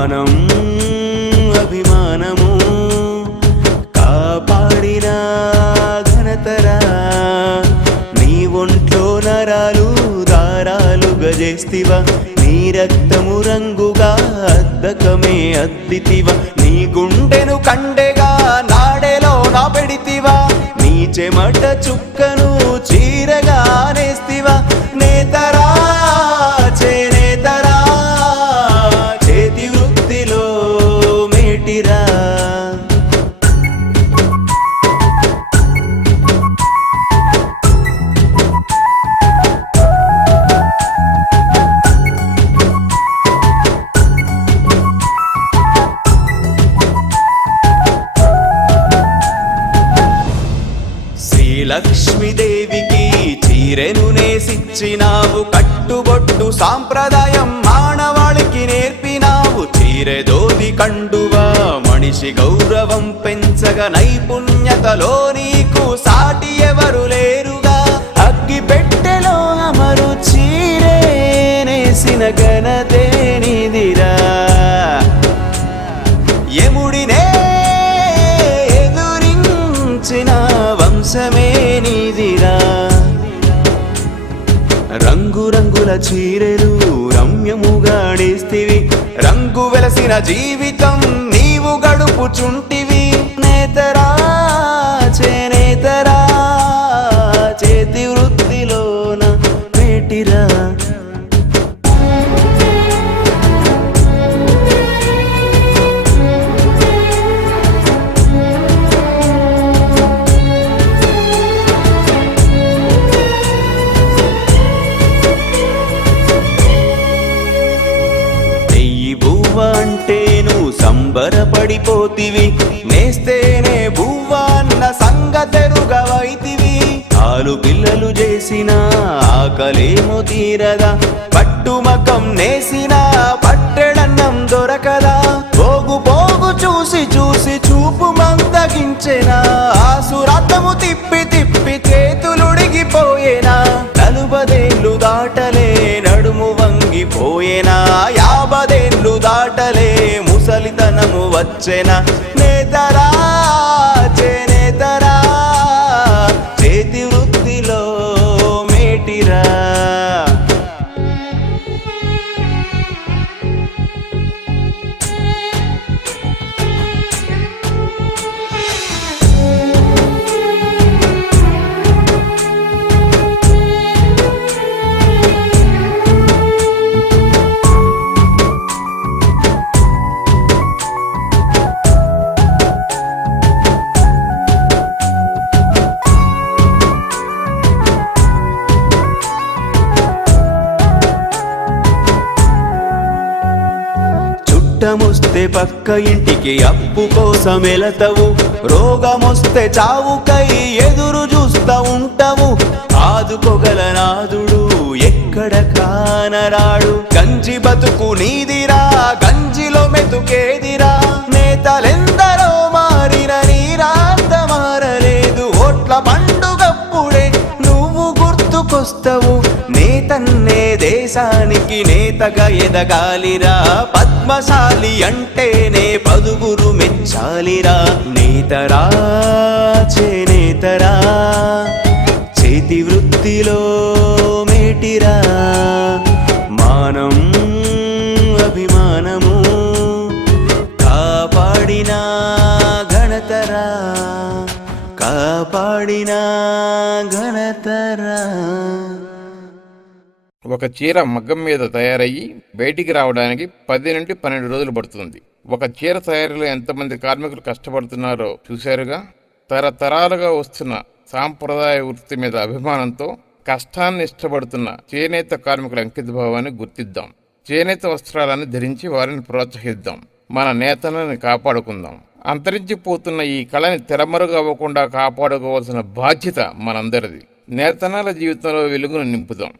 మానం అభిమానము కాపాడిన ఘనతరా, నీ ఒంట్లో నరాలు దారాలుగా చేస్తివా, నీ రక్తము రంగుగా అద్దకమే అద్దితివా, నీ గుండెను కండెగా నాడెలో నా పెడితివా, నీ చెమట చుక్కను చీరగా నేస్తివా, నేతరా చేనేతరా చేతి వృత్తిలో మేటిరా. లక్ష్మీదేవికి చీరెను నేసిచ్చినావు, కట్టుబొట్టు సాంప్రదాయం మానవాళికి నేర్పినావు, చీరెదోది కండువా మనిషి గౌరవం పెంచగా, నైపుణ్యతలో నీకు సాటి ఎవరు లేరుగా, అగ్గి పెట్టెలో అమరు చీరే నేసిన ఘనతే నీదిరా, యముడినే ఎదురించిన వంశమే నీదిరా. రంగురంగుల చీరెలు రమ్యముగా నేస్తివి, రంగు వెలసిన జీవితం నీవు గడుపుచుంటివి, నేతరా చేనేతరా చేతి వృత్తిలోన మేటిరా. అంటేను సంబరపడిపోతివి, నేస్తేనే బువ్వా అన్న సంగతెరుగవైతివి, ఆలు పిల్లలు చేసిన ఆకలేమో తీరదా, పట్టుమకం నేసిన పట్టెడన్నం దొరకదా, పోగు పోగు చూసి చూసి చూపు మందగించెనా, ఆసురథము తిప్పి తిప్పి చేతులుడిగిపోయేనా, 40 దాటలే నడుము వంగిపోయేనా, 50 దాటలే ముసలితనము వచ్చేనా, నేతరా చేనేతరా చేతి వృత్తిలో మేటిరా. చుట్టమొస్తే పక్క ఇంటికి అప్పు కోసం ఎలతవు, రోగమొస్తే చావుకై ఎదురు చూస్తా ఉంటావు, ఆదుకోగల నాదుడు ఎక్కడ కానరాడు, గంజి బతుకు నీదిరా గంజిలో మెతుకేదిరా, నేతలెందరో మారిన నీరాత మారలేదు, ఓట్ల పండుగప్పుడే నువ్వు గుర్తుకొస్తావు, నేతన్నే దేశానికి నేతగా ఎదగాలిరా, పద్మశాలి అంటేనే పదుగురు మెచ్చాలిరా, నేతరా చేనేతరా చేతి వృత్తిలో మేటిరా. మానం అభిమానము కాపాడిన ఘనతరా, కాపాడిన ఘనతరా. ఒక చీర మగ్గం మీద తయారయ్యి బయటికి రావడానికి 10 నుండి 12 రోజులు పడుతుంది. ఒక చీర తయారీలో ఎంతమంది కార్మికులు కష్టపడుతున్నారో చూశారుగా. తరతరాలుగా వస్తున్న సాంప్రదాయ వృత్తి మీద అభిమానంతో కష్టాన్ని ఇష్టపడుతున్న చేనేత కార్మికుల అంకితభావాన్ని గుర్తిద్దాం. చేనేత వస్త్రాలను ధరించి వారిని ప్రోత్సహిద్దాం. మన నేతలను కాపాడుకుందాం. అంతరించిపోతున్న ఈ కళని తెరమరుగు అవ్వకుండా కాపాడుకోవాల్సిన బాధ్యత మనందరిది. నేతనాల జీవితంలో వెలుగును నింపుదాం.